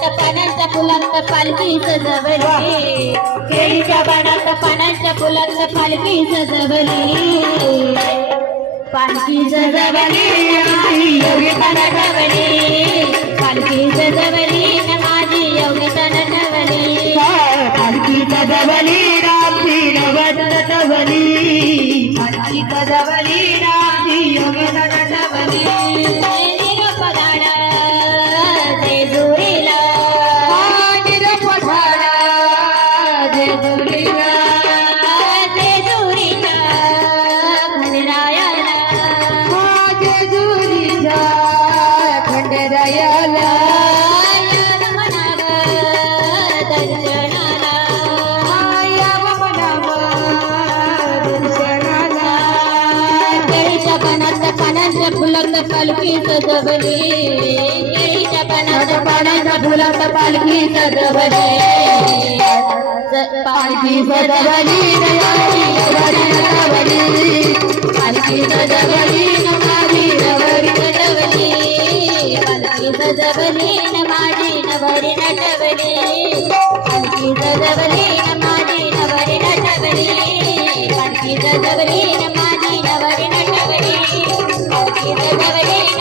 बाणात पानांच्या फुलांत पालखी सजवली केळीच्या बाणात पानांच्या फुलांत पालखी सजवली पालखी सजवली योगिता नटवली पालखी सजवली माझी योगिता नटवली पालखी सजवली रामची नवत नटवली पालखी सजवली माझी योगिता नटवली पानांच्या फुलांत पालखी सजवली केळीच्या पानांच्या फुलांत पालखी सजवली पालखी सजवली पालखी सजवली माझी नवरी नटवली पालखी सजवली माझी नवरी नटवली पालखी सजवली माझी नवरी नटवली पालखी सजवली माझी नवरी नटवली पालखी सजवली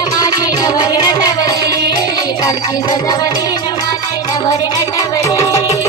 माझी नवरी नटवली पालखी सजवली माझी नवरी नटवली